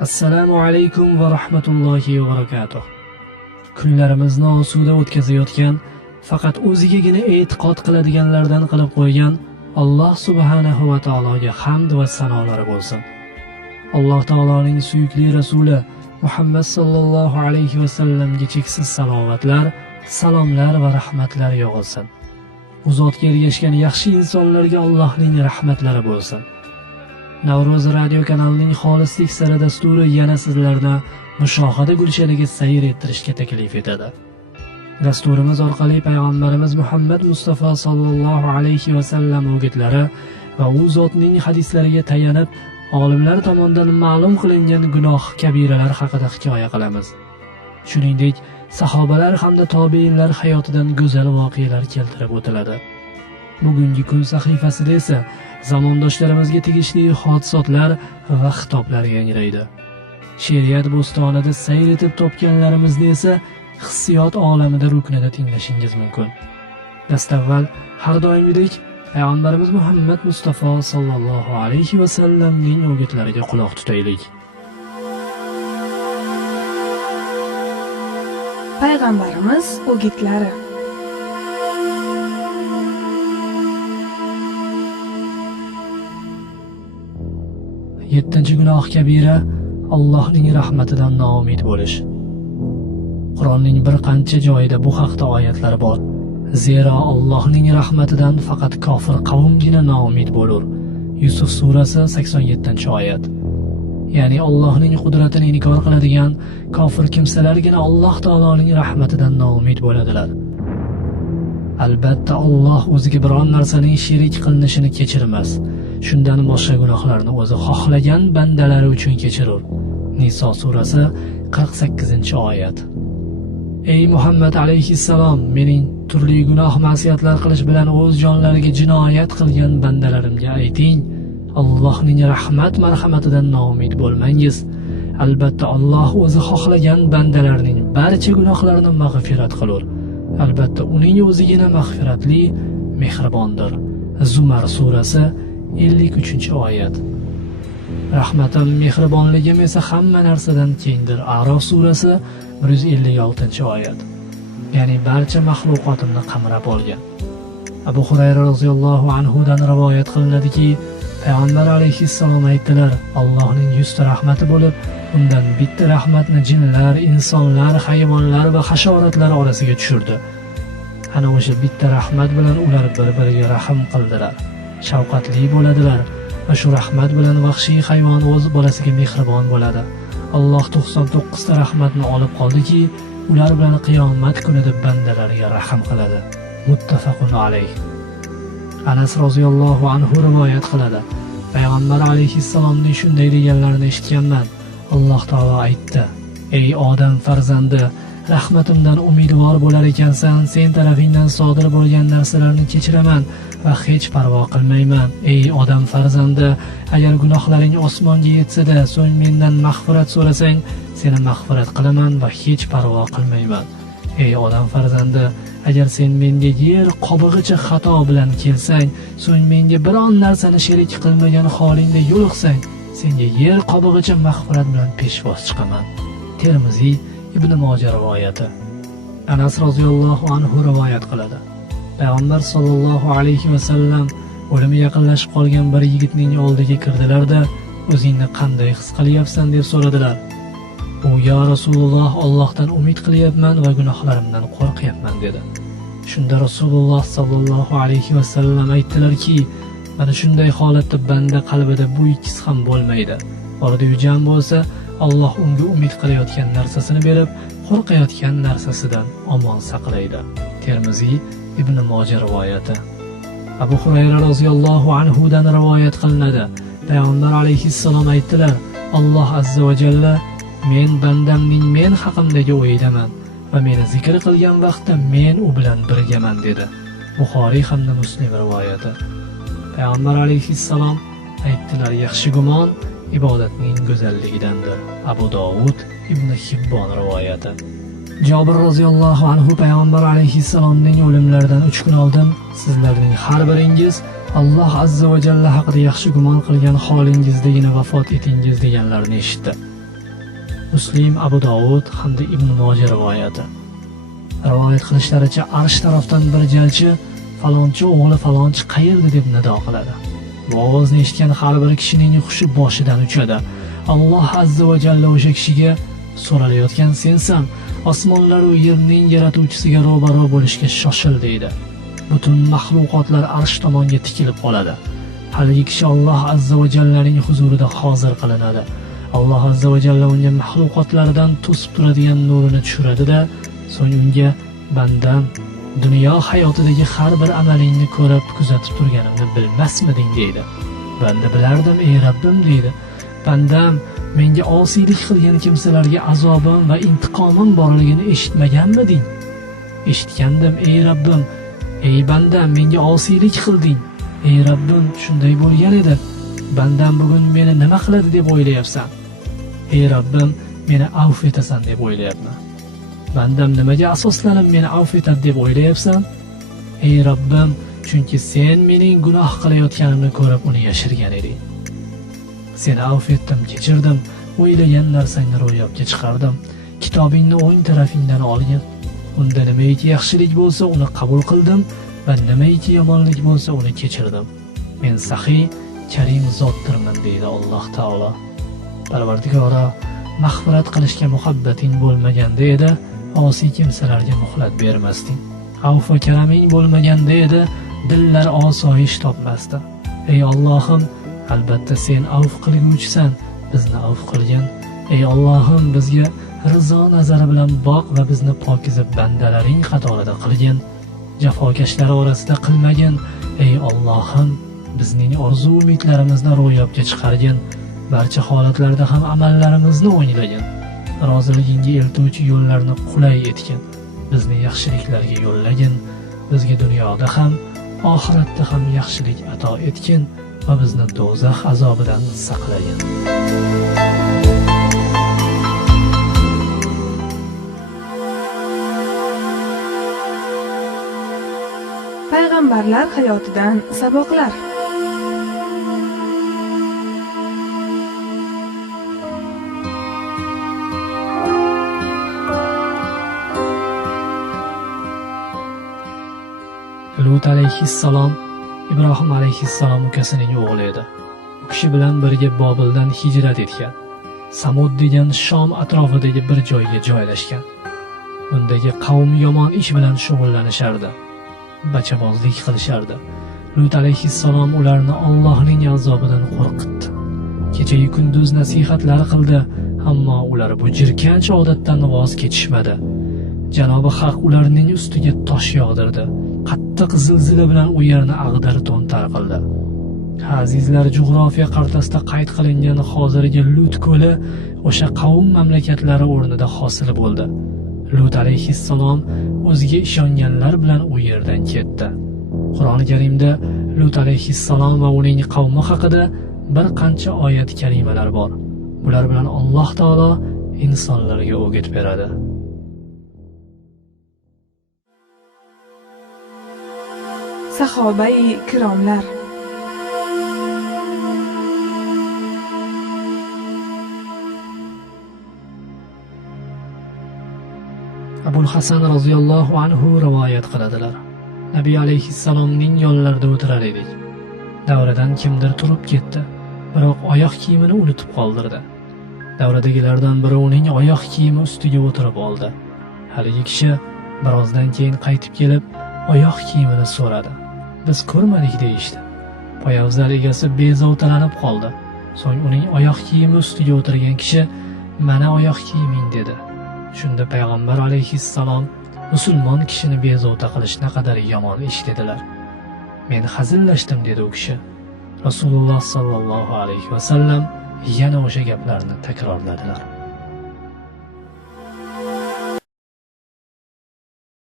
Assalomu alaykum va rahmatullohi va barakatuh. Kunlarimizni osuda o'tkazayotgan, faqat o'zigagina e'tiqod qiladiganlardan qilib qo'ygan Alloh subhanahu va taologa hamd va sanolar bo'lsin. Alloh taoloning suyukli rasuli Muhammad sallallohu alayhi va sallamga cheksiz salovatlar, salomlar va rahmatlar yog'ilsin. U zotga ergashgan yaxshi insonlarga Allohning rahmatlari bo'lsin. Navro'z radio kanalining xolislik sari dasturi yana sizlarni mushohada gulshaniga sayr ettirishga taklif etadi. Dasturimiz orqali payg'ambarimiz Muhammad Mustafa sallallohu alayhi va sallam o'gitlari va u zotning hadislariga tayanib, olimlar tomonidan ma'lum qilingan gunoh kabiralar haqida hikoya qilamiz. Shuningdek, sahobalar hamda tobiinlar hayotidan go'zal voqealar keltirib o'tiladi. Bugungi kun sahifasida esa zamondoshlarimizga tegishli hodisotlar va xitoblar yangraydi. She'riyat bo'stonida sayr etib topganlarimizni esa hissiyot olamida ruknida tinglashingiz mumkin. Dastavval har doimgidek payg'ambarimiz Muhammad Mustafa sallallohu alayhi va sallamning o'gitlariga quloq tutaylik. Payg'ambarimiz o'gitlari. Yettinchi gunoh kabira Allohning rahmatidan noumid bo'lish. Qur'onning bir qancha joyida bu haqda oyatlar bor. Zero Allohning rahmatidan faqat kofir qavmgina noumid bo'lur. Yusuf surasi 87-oyat. Ya'ni Allohning qudratini inkor qiladigan kofir kimsalargina Alloh taoloning rahmatidan noumid bo'ladilar. Albatta Alloh o'ziga biron narsaning sherik qilinishini kechirmas. Shundan boshqa gunohlarni o'zi xohlagan bandalari uchun kechirur. Niso surasi 48-oyat. Ey Muhammad alayhissalom, mening turli gunoh ma'siyatlar qilish bilan o'z jonlariga jinoyat qilgan bandalarimga ayting, Allohning rahmat marhamatidan noumid bo'lmangiz. Albatta Alloh o'zi xohlagan bandalarning barcha gunohlarini mag'firat qilur. Albatta uning o'zigina mag'firatli, mehribondir. Zumar surasi 53-oyat. Rahmatim, mehribonligim esa hamma narsadan kengdir. A'rof surasi 156-oyat. Ya'ni barcha maxluqotimni qamrab olgan. Abu Hurayra roziyallohu anhu dan rivoyat qilinadiki, payg'ambar alayhissalom aytdilar: Allohning 100 ta rahmati bo'lib, undan bitta rahmatni jinlar, insonlar, hayvonlar va hasharotlar orasiga tushirdi. Ana o'sha bitta rahmat bilan ular bir-biriga rahm qildilar, shafqatli bo'ladilar va shu rahmat bilan vahshiy hayvon o'z bolasiga mehribon bo'ladi. Alloh 99 ta rahmatni olib qoldiki, ular bilan qiyomat kunida bandalariga rahm qiladi. Muttafaqun alayh. Anas roziyallohu anhu rivoyat qiladi. Payg'ambar alayhissalomning shunday deganlarini eshitganman. Alloh taolo aytdi: Ey odam farzandi, rahmatimdan umidvor bo'lar ekansan, sen tarafingdan sodir bo'lgan narsalarni kechiraman va hech parvo qilmayman. Ey odam farzandi, agar gunohlaring osmonga yetsa-da, so'ng mendan mag'firat so'rasang, seni mag'firat qilaman va hech parvo qilmayman. Ey odam farzandi, agar sen menga yer qobig'icha xato bilan kelsang, so'ng menga biron narsani sherik qilmagan holingda yo'liqsang, senga yer qobig'icha mag'firat bilan peshvoz chiqaman. Termiziy Ibn Moja rivoyati. Anas roziyallohu anhu rivoyat qiladi. Payg'ambar sallallohu alayhi va sallam o'limi yaqinlashib qolgan bir yigitning oldiga kirdilar-da, o'zingni qanday his qilyapsan deb so'radilar. U: "Ya Rasululloh, Allohdan umid qilyapman va gunohlarimdan qo'rqyapman" dedi. Shunda Rasululloh sallallohu alayhi va sallam aytdilarki, mana shunday holatda banda qalbida bu ikkisi ham bo'lmaydi. Orada jam bo'lsa, Alloh unga umid qilayotgan narsasini berib, qo'rqayotgan narsasidan omon saqlaydi. Termiziy Ibn Moja rivoyati. Abu Hurayra roziyallohu anhu dan rivoyat qilinadi. Payg'ambar alayhissalom aytdilar: Alloh azza va jalla men bandamning men haqimdagi o'yidaman va meni zikr qilgan vaqtda men u bilan birgaman dedi. Buxoriy hamda Muslim rivoyati. Payg'ambar alayhissalom aytdilar: yaxshi gumon ibodatning go'zalligidandir. Abu Dovud Ibn Hibbon rivoyati. Jabir roziyallohu anhu payg'ambar alayhissalomning o'limlaridan 3 kun oldin sizlarning har biringiz Alloh azza va jalla haqida yaxshi gumon qilgan holingizdagina vafot etingiz deganlarini eshitdi. Muslim, Abu Dovud hamda Ibn Moja rivoyati. Rivoyat qilishlaricha, Arsh tarafdan bir jalchi falonchi o'g'li falonchi qayerda deb nido qiladi. Bu ovozni eshitgan har bir kishining hushi boshidan uchadi. Alloh azza va jalla o'sha kishiga so'ralayotgan sensan, osmonlar va yerning yaratuvchisiga ro'baro bo'lishga shoshil deydi. Butun mahluqotlar Arsh tomonga tikilib qoladi. Haligi kishi Alloh azza va jallaning huzurida hozir qilinadi. Alloh azza va jalla unga mahluqotlaridan to'sib turadigan nurini tushiradi-da, so'ng unga bandam, dunyo hayotidagi har bir amalingni ko'rib kuzatib turganimni bilmasmiding deydi. Banda bilardim, ey Rabbim deydi. Bandam, menga osiylik qilgan kimsalarga azobim va intiqomim borligini eshitmaganmiding? Eshitgandim, ey Rabbim. Ey bandam, menga osiylik qilding. Ey Rabbim, shunday bo'lgan edi. Bandam bugun meni nima qiladi deb o'ylayapsan? Ey Rabbim, meni afv etasan deb o'ylayapman. Bandam nimaga asoslanib meni afv etadi deb o'ylayapsan? Ey Rabbim, chunki sen mening gunoh qilayotganimni ko'rib uni yashirgan eding. Seni afv etdim, kechirdim, o'ylagan narsangni ro'yobga chiqardim. Kitobingni o'ng tarafingdan olgin. Unda nimaiki yaxshilik bo'lsa, uni qabul qildim va nimaiki yomonlik bo'lsa, uni kechirdim. Men saxiy, karim zotdirman deydi Alloh taolo. Parvardigora, mag'firat qilishga muhabbating bo'lmaganda edi, osiy kimsalarga muhlat bermasding. Afv va karaming bo'lmaganda edi, dillar osoyish topmasdi. Ey Allohim, albatta sen afv qilguvchisan, bizni afv qilgin. Ey Allohim, bizga rizo nazari bilan boq va bizni pokiza bandalaring qatorida qilgin. Jafokashlar orasida qilmagin. Ey Allohim, bizning orzu-umidlarimizni ro'yobga chiqargin. Barcha holatlarda ham amallarimizni o'nglagin. Roziligingga eltuvchi yo'llarni qulay etgin. Bizni yaxshiliklarga yo'llagin. Bizga dunyoda ham, oxiratda ham yaxshilik ato etgin va bizni do'zax azobidan saqlagin. Payg'ambarlar hayotidan saboqlar. Lut alayhissalom Ibrohim alayhissalom ukasining o'g'li edi. U kishi bilan birga Bobildan hijrat etgan. Samud degan Shom atrofidagi bir joyga joylashgan. Undagi qavm yomon ish bilan shug'ullanishardi. Bachabozlik qilishardi. Lut alayhissalom ularni Allohning azobidan qo'rqitdi. Kecha-yu kunduz nasihatlar qildi, ammo ular bu jirkanch odatdan voz kechishmadi. Janobi Haq ularning ustiga tosh yog'dirdi. Qattiq zilzila bilan u yerni ag'dar-to'ntar qildi. Azizlar, jug'rofiya xaritasida qayd qilingan hozirgi Lut ko'li o'sha qavm mamlakatlari o'rnida hosil bo'ldi. Lut alayhissalom o'ziga ishonganlar bilan u yerdan ketdi. Qur'oni Karimda Lut alayhissalom va uning qavmi haqida bir qancha oyat karimalar bor. Ular bilan Alloh taolo insonlarga o'git beradi. Sahobai kiromlar. Abul Hasan roziyallohu anhu rivoyat qiladilar. Nabiy alayhissalomning yonlarida o'tirar edik. Davradan kimdir turib ketdi, biroq oyoq kiyimini unutib qoldirdi. Davradagilardan biri uning oyoq kiyimi ustiga o'tirib oldi. Haligi kishi birozdan keyin qaytib kelib, oyoq kiyimini so'radi. Biz ko'rmadik deyishdi. Poyabzal egasi bezovtalanib qoldi. So'ng uning oyoq kiyimi ustiga o'tirgan kishi, "Mana oyoq kiyiming" dedi. Shunda payg'ambar alayhissalom, musulmon kishini bezovta qilish naqadar yomon ish dedilar. Men hazillashdim dedi u kishi. Rasululloh sallallohu alayhi va sallam yana o'sha gaplarni takrorladilar.